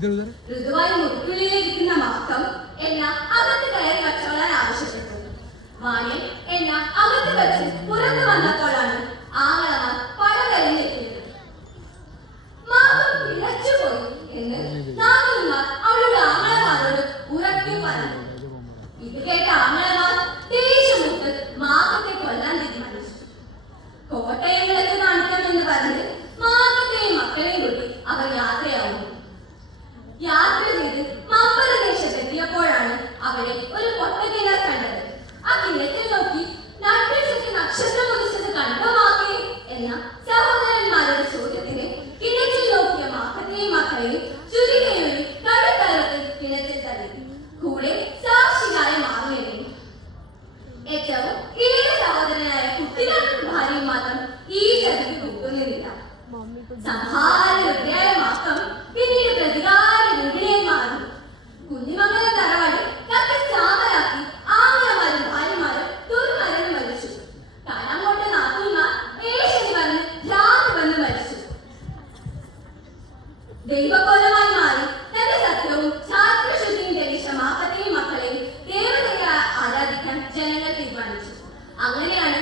ഋതുവായി മുറിക്കുള്ളിലിരിക്കുന്ന മാക്കം എന്ന അകത്ത് കയറി വച്ചോളാൻ ആവശ്യപ്പെട്ടു. വാണിയൻ എന്ന അകത്ത് വെച്ച് പുറത്തു വന്നപ്പോഴാണ് ആങ്ങളമാർ പടകലിഞ്ഞെത്തിയത്. മാക്കം പിഴച്ചുപോയി എന്ന് നാഗന്മാർ അവളുടെ ആങ്ങളമാരോട് ഉറക്കി പറഞ്ഞു. ഇത് കേട്ട ആങ്ങളമാർ ദേഷ്യമുട്ട് മാകത്തെ കൊല്ലാൻ തീരുമാനിച്ചു. കോട്ടയങ്ങളൊക്കെ കാണിക്കാമെന്ന് പറഞ്ഞ് മാകത്തെയും മക്കളെയും കൂട്ടി അവർ യാത്രയാവുന്നു. യാത്ര ചെയ്ത് മമ്പലദേശത്തെത്തിയപ്പോഴാണ് അവിടെ ഒരു പൊട്ടക്കിണർ കണ്ടത്. ആ കിണറ്റിൽ നോക്കി നട്ടുച്ചയ്ക്ക് നക്ഷത്രം ഉദിച്ചത് കണ്ടോ മാക്കേ എന്ന സഹോദരന്മാരുടെ ചോദ്യത്തിന് കിണറ്റിൽ നോക്കിയ മാക്കത്തെയും മക്കളെയും ചുരുകയും കടത്തലത്ത് കിണറ്റിൽ തള്ളി. കൂടെ സാക്ഷിയായ മാറിയനെയും. ഏറ്റവും ഇളയ സഹോദരനായ കുട്ടികളുടെ ഭാര്യയും മാത്രം ഈ ചതിക്ക് കൂട്ടുന്നില്ല. സംഹാരവൃത്തിയായ മാക്കം പിന്നീട് പ്രതികാരരൂപിണിയായി മാറി. കുഞ്ഞിമംഗലം തറവാട് കത്തിച്ചാമരാക്കി ആങ്ങളമാരും ഭാര്യമാരും ദുർമരണം മരിച്ചു. കാണാങ്കോട്ട നാത്തൂന്മാർ ഏഷണി പറഞ്ഞ് ഭ്രാന്ത് വന്ന് മരിച്ചു. ദൈവകോലമായി മാറി തന്റെ സത്യവും ശാസ്ത്രശുദ്ധിയും തെളിയിച്ച മാക്കത്തെയും മക്കളെയും ദേവതയെ ആരാധിക്കാൻ ജനങ്ങൾ തീരുമാനിച്ചു. അങ്ങനെയാണ്